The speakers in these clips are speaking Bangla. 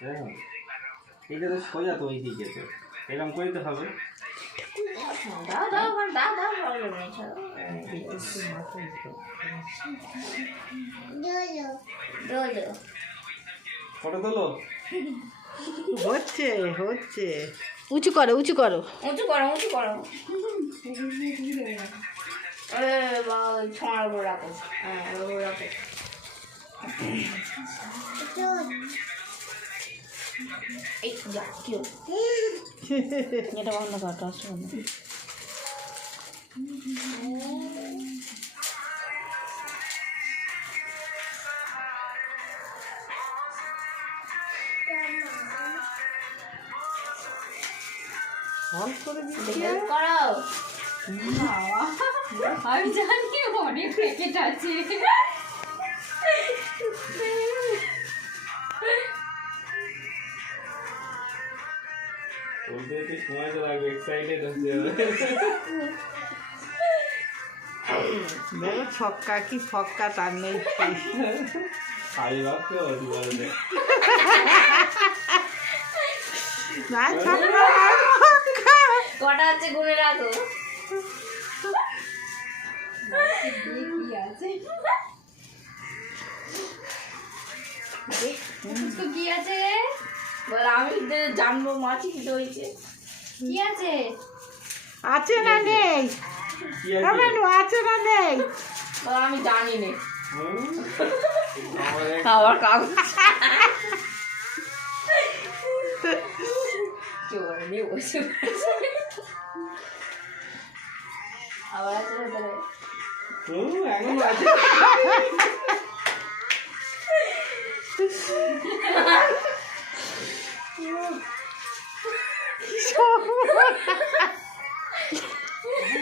হ্যাঁ এইটা তো সোজা তো এইদিকে তো এরকম করে তো হবে। ফটো তোলো হচ্ছে হচ্ছে উঁচু করো উঁচু করো উঁচু করো উঁচু করো ছোঁয়ার উপর রাখো। হ্যাঁ ওর রাখো। এই যা কি এটা বন্ধ কর টস বন্ধ অন করে দিচ্ছি করো। আমি জানি অনেক প্যাকেট আছে। বলতে তো সময় তো লাগবে, এক্সাইটেড হচ্ছে। দেখো ছক্কা কি ফক্কা তার নেই খালি ভাবতে হবে বলতে না ছক্কা কটা আছে গুনে রাখো। কি আছে কি আছে বল আমি জানবো মাছি কি হয়েছে। কি আছে আছে না নেই কি আছে? আছে না নেই বল আমি জানি না। আমার এক খাওয়ার কাগজ চোর নিয়ে বসে আবার আছে ভেতরে। এখন আছে।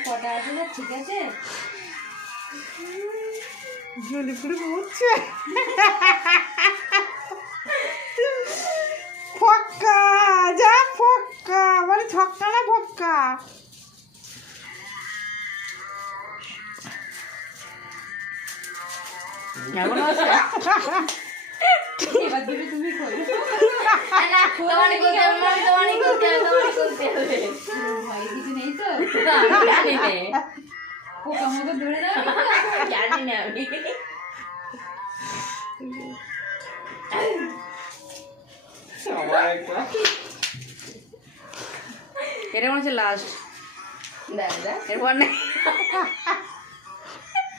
কটা আছে না ঠিক আছে জলি পুরে মরছে ফক্কা যা ফক্কা মানে ছক্কা না ফক্কা কেমন আছে? এবার দিবি তুমি করো না তোমারই করতে হবে, তোমারই করতে হবে, তোমারই করতে হবে। ভয় কিছু নেই তো আমি জানি না, পোকা মোকা ধরে দাও জানি না আমি। আমার একটা এটা মনে হচ্ছে লাস্ট। দেখ দেখ এরপর নেই।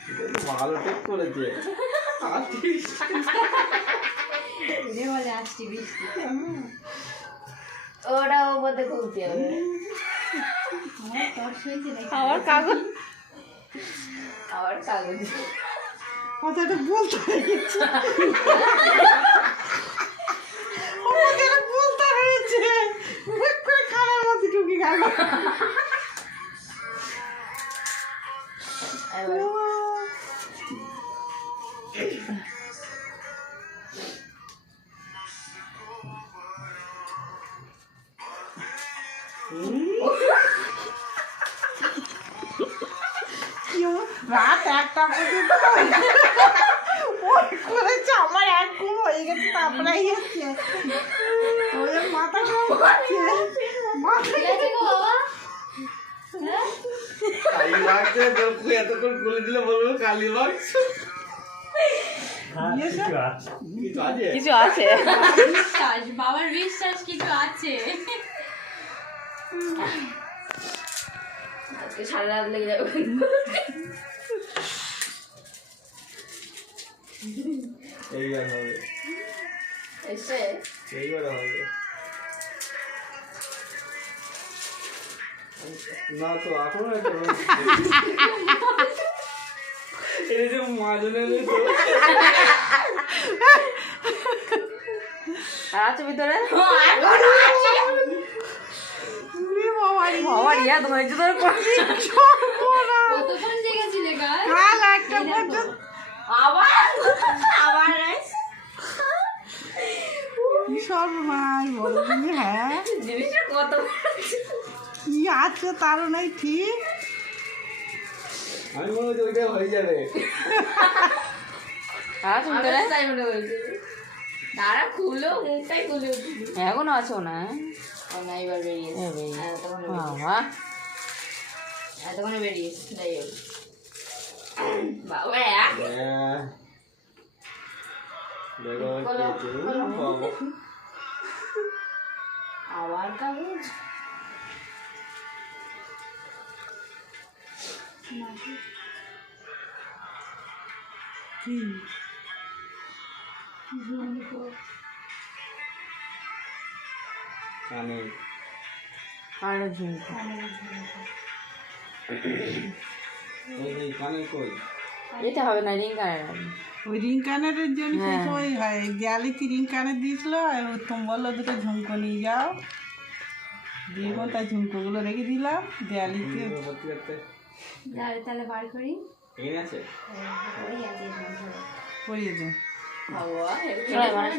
এটা তো ভালো টেক করেছে। রে বলে আসছি বৃষ্টি ওটা ওপরে খুলতে হবে। আমার টর্চ হয়েছে নাকি আবার কাগজ আবার কাগজ কথাটা বলতে হয়েছে আমাকে এটা বলতে হয়েছে হুট করে খানার মধ্যে ঢুকে গেল রাত একটা পর্যন্ত ওই করেছে আমার এক ঘুম হয়ে গেছে তারপরে এসছে ওই মাথা খারাপ করছে মাথা ঠিক আছে গো বাবা কালি লাগছে তোর এতক্ষণ খুলে দিলে বলবো কালি লাগছে। কিছু আছে? কিছু আছে। বিশ্বাস বাবার বিশ্বাস কিছু আছে আজকে সারা রাত লেগে যাবে। এইবার হবে, এসে এইবার হবে। না তো এখন এটা যে মাজনে আছে ভিতরে বাবা ইয়া ধৈর্য ধরে পড়ছি। কতক্ষণ জেগেছিলে গাছ কাল একটা পর্যন্ত আবার আবার কি সর্বনাশ বলো তুমি হ্যাঁ জিনিসটা কত কি আছে তারও নেই ঠিক আমি মনে হচ্ছে ওইটা হয়ে যাবে। আছে ভিতরে তাই মনে হয়েছে। তারা খুলো মুখটাই খুলে উঠি এখনো আছো না? না এবার বেরিয়েছে এ বেরিয়েছে। এতক্ষণে বাবা এতক্ষণে বেরিয়েছে যাই হোক বাবা দেখো খোলো, খেয়েছে। খোলো। বাবা। আবার কাগজ কি কানে আরো ঝুমকো। এই কানে কই এটা হবে না, রিং কানের হবে। ওই রিং কানেরের জন্য সেই হ্যাঁ। সময় হয় দেয়ালিতে রিং কানের দিয়েছিল আর তুমি বললো দুটো ঝুমকো নিয়ে যাও দিয়ে তাই ঝুমকোগুলো রেখে দিলাম দেয়ালিতে ভর্তি করতে তাহলে বার করি ঠিক আছে ওই আছে পরিয়ে দেয় বাবা সবাই মানুষ